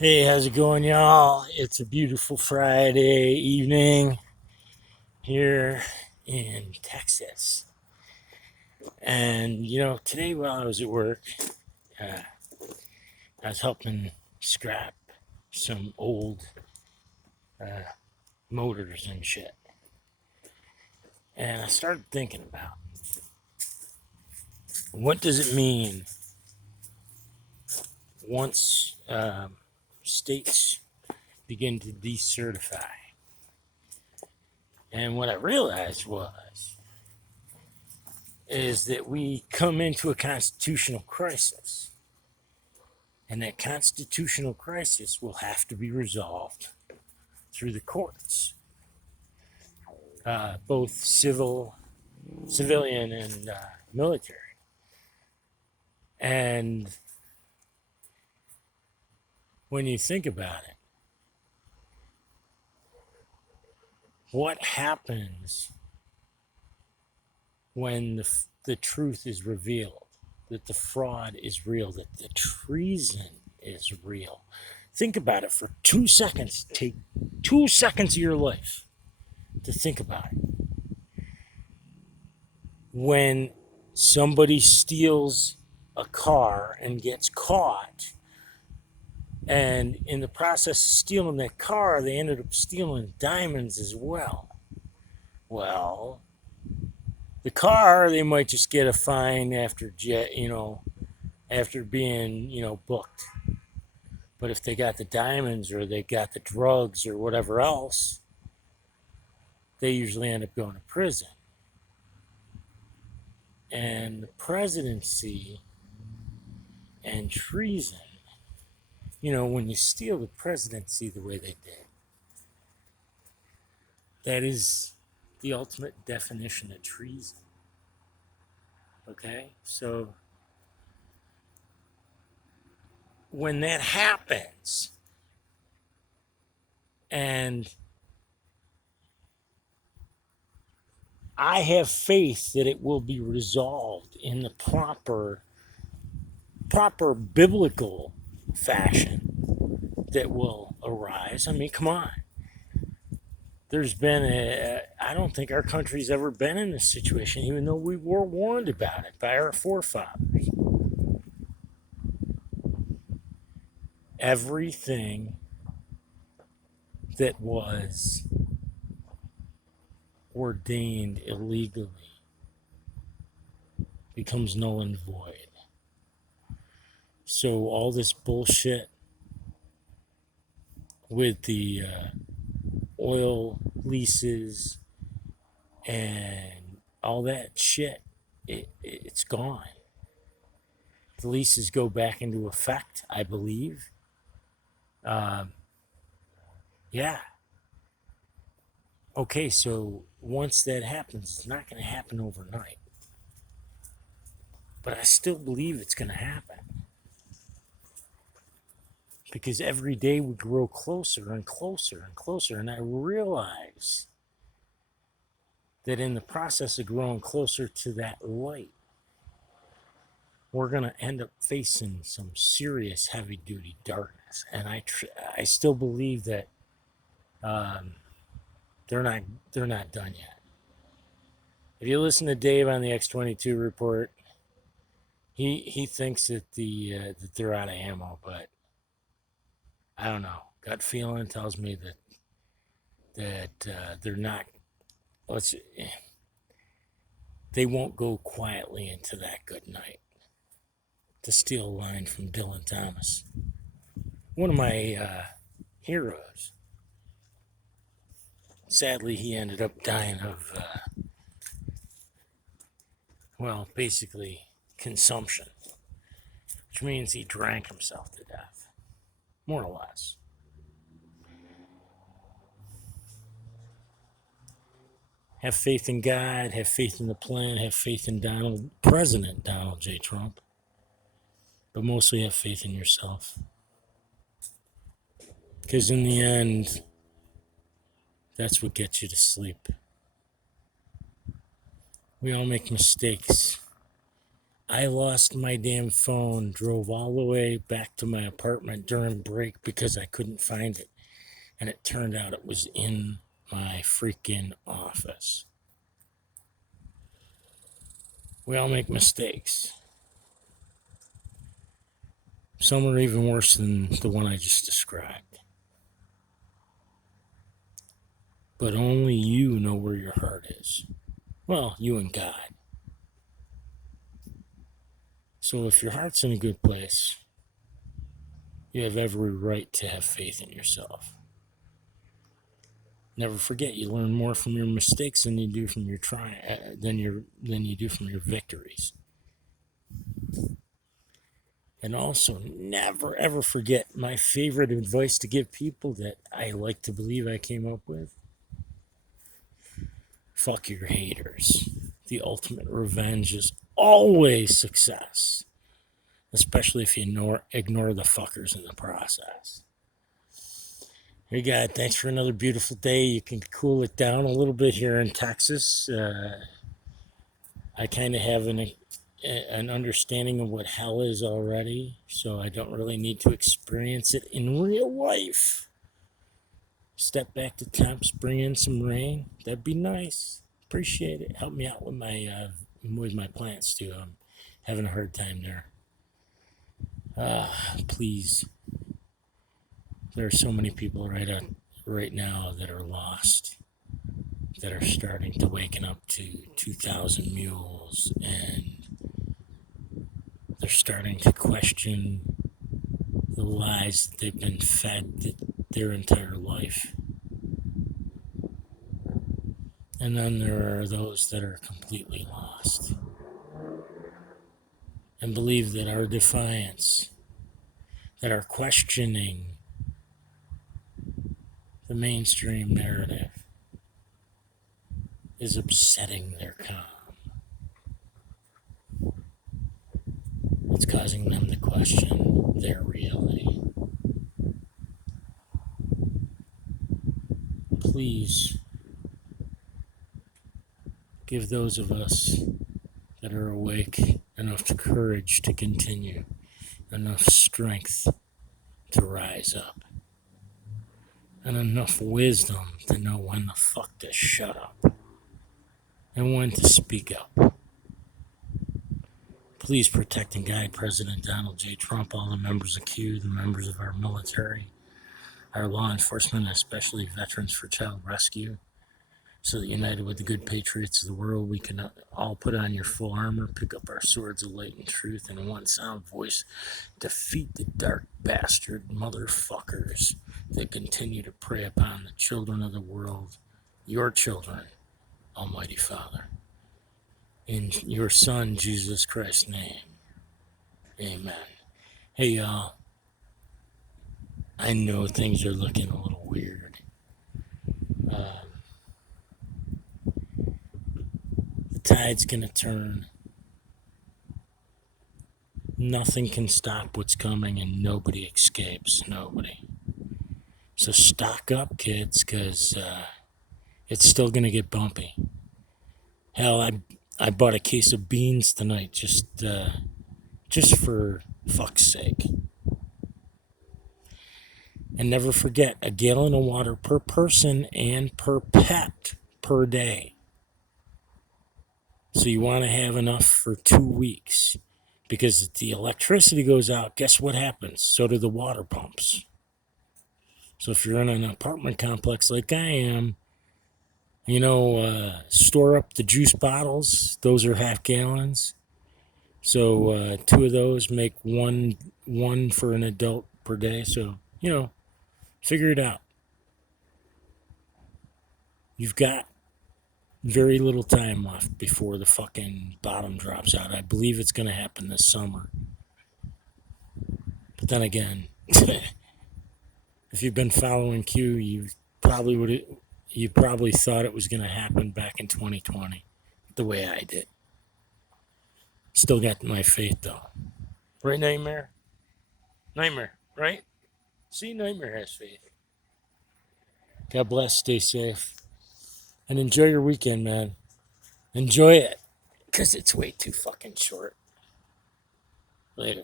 Hey, how's it going, y'all? It's a beautiful Friday evening here in Texas. And, today while I was at work, uh, I was helping scrap some old uh, motors and shit. And I started thinking about what does it mean once states begin to decertify? And what I realized is that we come into a constitutional crisis. And that constitutional crisis will have to be resolved through the courts, both civilian, and military. And when you think about it, what happens when the truth is revealed, that the fraud is real, that the treason is real? Think about it for 2 seconds. Take 2 seconds of your life to think about it. When somebody steals a car and gets caught, and in the process of stealing that car, they ended up stealing diamonds as well. Well, the car, they might just get a fine after after being booked. But if they got the diamonds or they got the drugs or whatever else, they usually end up going to prison. And the presidency and treason, when you steal the presidency the way they did, that is the ultimate definition of treason. Okay? So when that happens, and I have faith that it will be resolved in the proper biblical fashion that will arise. I mean, come on. I don't think our country's ever been in this situation, even though we were warned about it by our forefathers. Everything that was ordained illegally becomes null and void. So all this bullshit with the oil leases and all that shit, it's gone. The leases go back into effect, I believe. Yeah. Okay, so once that happens, it's not going to happen overnight. But I still believe it's going to happen. Because every day we grow closer and closer and closer. And I realize that in the process of growing closer to that light, we're going to end up facing some serious heavy duty darkness. And I still believe that they're not done yet. If you listen to Dave on the X-22 report, he thinks that that they're out of ammo, but I don't know. Gut feeling tells me that they're not. Let's. They won't go quietly into that good night. To steal a line from Dylan Thomas, one of my heroes. Sadly, he ended up dying of, basically consumption, which means he drank himself to death, more or less. Have faith in God, have faith in the plan, have faith in President Donald J. Trump, but mostly have faith in yourself. Because in the end, that's what gets you to sleep. We all make mistakes. I lost my damn phone, drove all the way back to my apartment during break because I couldn't find it. And it turned out it was in my freaking office. We all make mistakes. Some are even worse than the one I just described. But only you know where your heart is. Well, you and God. So if your heart's in a good place, you have every right to have faith in yourself. Never forget, you learn more from your mistakes than you do from your than you do from your victories. And also, never ever forget my favorite advice to give people that I like to believe I came up with. Fuck your haters. The ultimate revenge is always success, especially if you ignore the fuckers in the process. Hey, God, thanks for another beautiful day. You can cool it down a little bit here in Texas. I kind of have an understanding of what hell is already, so I don't really need to experience it in real life. Step back to temps, bring in some rain. That'd be nice. Appreciate it. Help me out with my plants too. I'm having a hard time there. Please. There are so many people right now that are lost, that are starting to waken up to 2,000 mules, and they're starting to question the lies that they've been fed their entire life. And then there are those that are completely lost and believe that our defiance, that our questioning the mainstream narrative is upsetting their calm. It's causing them to question their reality. Please give those of us that are awake enough courage to continue, enough strength to rise up, and enough wisdom to know when the fuck to shut up and when to speak up. Please protect and guide President Donald J. Trump, all the members of Q, the members of our military, our law enforcement, and especially Veterans for Child Rescue, so that united with the good patriots of the world, we can all put on your full armor, pick up our swords of light and truth, and in one sound voice, defeat the dark bastard motherfuckers that continue to prey upon the children of the world, your children, Almighty Father. In your Son, Jesus Christ's name, amen. Hey, y'all. I know things are looking a little weird. The tide's gonna turn. Nothing can stop what's coming, and nobody escapes. Nobody. So stock up, kids, because it's still gonna get bumpy. Hell, I bought a case of beans tonight, just for fuck's sake. And never forget, a gallon of water per person and per pet per day. So you want to have enough for 2 weeks, because if the electricity goes out, guess what happens? So do the water pumps. So if you're in an apartment complex like I am, store up the juice bottles. Those are half gallons. So 2 of those make one for an adult per day. So, figure it out. You've got very little time left before the fucking bottom drops out. I believe it's going to happen this summer. But then again, if you've been following Q, you probably thought it was going to happen back in 2020, the way I did. Still got my faith though. Right, Nightmare? Nightmare, right? See, Nightmare has faith. God bless, stay safe, and enjoy your weekend, man. Enjoy it, because it's way too fucking short. Later.